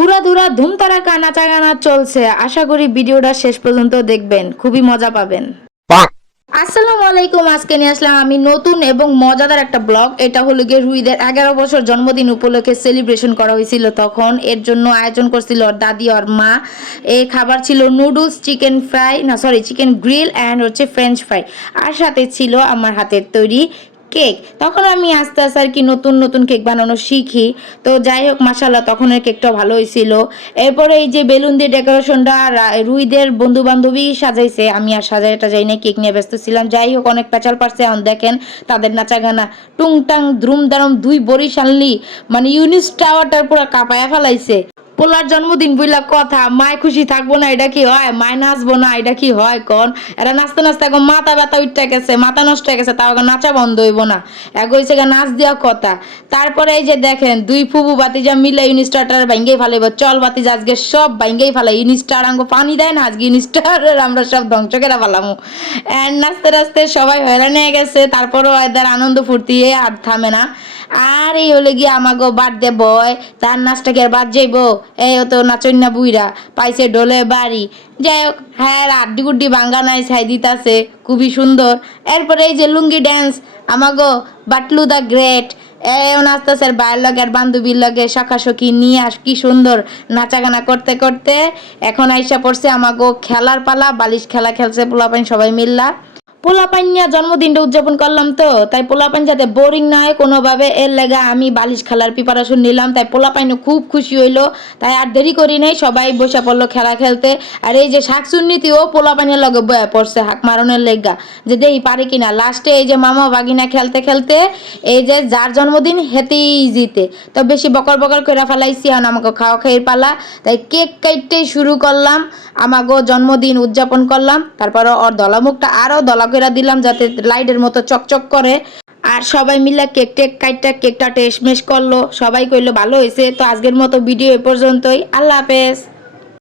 উড়াধুরা ধুমতারাকা নাচা গানা চলছে। আশা করি ভিডিওটা শেষ পর্যন্ত দেখবেন, খুবই মজা পাবেন। আসসালামু আলাইকুম। আজকে নিয়ে আসলাম আমি নতুন এবং মজাদার একটা ব্লগ। এটা হলো গিয়ে রুইদের 11 বছর জন্মদিন উপলক্ষে সেলিব্রেশন করা হয়েছিল। তখন এর জন্য আয়োজন করছিল ওর দাদি আর মা। এই খাবার ছিল নুডলস, চিকেন ফ্রাই, না সরি চিকেন গ্রিল অ্যান্ড হচ্ছে ফ্রেঞ্চ ফ্রাই। আর সাথে ছিল আমার হাতের তৈরি কেক। তখন আমি আস্তে আস্তে আর কি নতুন নতুন কেক বানানো শিখি। তো যাই হোক মাশাল্লাহ তখনের কেকটা ভালো হয়েছিল। এরপরে এই যে বেলুন দিয়ে ডেকোরেশনটা রুইদের বন্ধু বান্ধবী সাজাইছে, আমি আর সাজাইটা যাই না, কেক নিয়ে ব্যস্ত ছিলাম। যাই হোক অনেক পেঁচাল পারছে। এখন দেখেন তাদের নাচা গানা টুংটাং দ্রুম দারম দুই বরিশালি মানে ইউনিস টাওয়ারটার পুরো কাঁপায়া ফেলাইছে। পোলার জন্মদিন বইলা কথা, মায় খুশি থাকবো না এটা কি হয়, মায় নাচবো না এটা কি হয় কোন। এরা নাচতে নাচতে এখন মাথা ব্যথা উঠতে গেছে, মাথা নষ্ট হয়ে গেছে, তাও এখন নাচা বন্ধ হইব না। এক হয়েছে নাচ দেওয়া কথা। তারপরে এই যে দেখেন দুই ফুবু বাতিজা মিলে ইউনিস্টারটার ভাঙ্গেই ফেলাইব। চল বাতিজা আজকে সব ভাঙ্গেই ফেলাই, ইউনিস্টার আঙ্গ পানি দেয় না, আজকে ইউনিস্টারের আমরা সব ধ্বংস করে ফেলামু। এন্ড নাচতে নাচতে সবাই হয়রান হয়ে গেছে। তারপরেও এদের আনন্দ ফুর্তি আর থামে না। আর এই হলে গিয়ে আমাগো বার্থডে বয়, তার নাচটা কি আর বাদ যাইব। এই তো নাচন না বুইরা পাইছে ডোলে বাড়ি। যাই হোক হ্যাঁ আড্ডি গুড্ডি ভাঙ্গা নাই ছাই দিতাছে, খুবই সুন্দর। এরপরে এই যে লুঙ্গি ড্যান্স আমাগো বাটলু দ্য গ্রেট এও নাচতেছে ভাইয়ের লগে আর বান্ধবীর লগে সখাসখি নিয়ে আস কি সুন্দর নাচা গানা করতে করতে এখন আইসা পড়ছে আমাগো খেলার পালা। বালিশ খেলা খেলছে পোলাপাইন সবাই মিল্লা। পোলাপাইন নিয়ে জন্মদিনটা উদযাপন করলাম, তো তাই পোলাপাইন যাতে বোরিং না হয় কোনোভাবে এর লেগা আমি বালিশ খেলার প্রিপারেশন নিলাম। তাই পোলাপাইনও খুব খুশি হইলো। তাই আর দেরি করি নাই, সবাই বসে পড়লো খেলা খেলতে। আর এই যে শাকচুন্নিতিও পোলাপাইনের লগে বয়া পড়ছে হাঁক মারনের লেগা যে দেই পারে কিনা। লাস্টে এই যে মামা বাগিনা খেলতে খেলতে এই যে যার জন্মদিন হেতেই জিতে। তো বেশি বকর বকর করে ফেলাইছি, আর আমাকে খাওয়া খাইয়ের পালা। তাই কেক কাইটতেই শুরু করলাম, আমাগো জন্মদিন উদযাপন করলাম। তারপরে ওর দলা মুখটা আরও দলা করে দিলাম যাতে লাইটের মতো চকচক করে। আর সবাই মিলে কেক টেক কাইটটা কেকটা টেস্টমেশ করলো, সবাই কইলো ভালো হয়েছে। তো আজকের মতো ভিডিও এ পর্যন্তই, আল্লাহ হাফেজ।